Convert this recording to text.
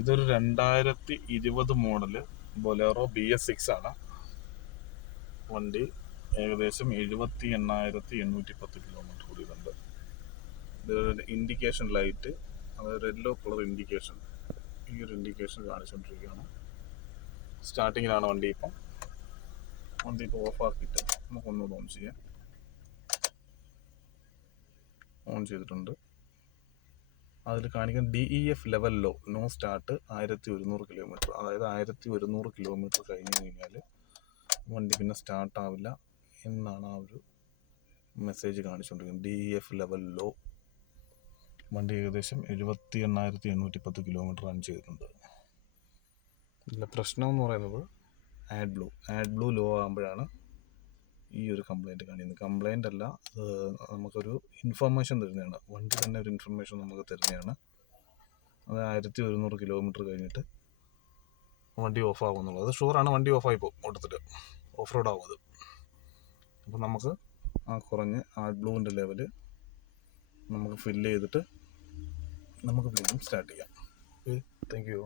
ഇതൊരു 2020 model Bolero BS6 ആണ്. വണ്ടി ഏകദേശം 78,810 കിലോമീറ്റർ ഓടിയിട്ടുണ്ട്. ഇത് ഇൻഡിക്കേഷൻ ലൈറ്റ്, അതായത് യെല്ലോ കളർ ഇൻഡിക്കേഷൻ, ഈ ഒരു ഇൻഡിക്കേഷൻ കാണിച്ചുകൊണ്ടിരിക്കുകയാണ്. സ്റ്റാർട്ടിങ്ങിലാണ് വണ്ടി ഇപ്പോൾ ഓഫാക്കിയിട്ട് നമുക്കൊന്നുകൂടെ ഓൺ ചെയ്യാം. ഓൺ ചെയ്തിട്ടുണ്ട്. അതിൽ കാണിക്കുന്ന DEF level low, no start, 1100 kilometre. അതായത് 1100 കിലോമീറ്റർ കഴിഞ്ഞ് കഴിഞ്ഞാൽ വണ്ടി പിന്നെ സ്റ്റാർട്ടാവില്ല എന്നാണ് ആ ഒരു മെസ്സേജ് കാണിച്ചുകൊണ്ടിരിക്കുന്നത്. DEF level low. വണ്ടി ഏകദേശം 78,810 കിലോമീറ്റർ റൺ ചെയ്തിട്ടുണ്ട്. ഇതിലെ പ്രശ്നം എന്ന് പറയുന്നത് ആഡ് ബ്ലൂ ലോ ആകുമ്പോഴാണ് ഈ ഒരു കംപ്ലൈൻറ്റ് കാണിക്കുന്നത്. കംപ്ലൈൻ്റ് അല്ല, നമുക്കൊരു ഇൻഫർമേഷൻ തരുന്നതാണ്. വണ്ടി തന്നെ ഒരു ഇൻഫർമേഷൻ നമുക്ക് തരുന്നതാണ്. അത് 1100 കിലോമീറ്റർ കഴിഞ്ഞിട്ട് വണ്ടി ഓഫ് ആകുമെന്നുള്ളത്. അത് ഷുവറാണ്, വണ്ടി ഓഫായി പോകും ഓട്ടത്തിൽ, ഓഫ് റോഡ് ആവും അത്. അപ്പോൾ നമുക്ക് ആ കുറഞ്ഞ് ആഡ് ബ്ലൂവിൻ്റെ ലെവല് നമുക്ക് ഫില്ല് ചെയ്തിട്ട് നമുക്ക് വീണ്ടും സ്റ്റാർട്ട് ചെയ്യാം. Okay, thank you.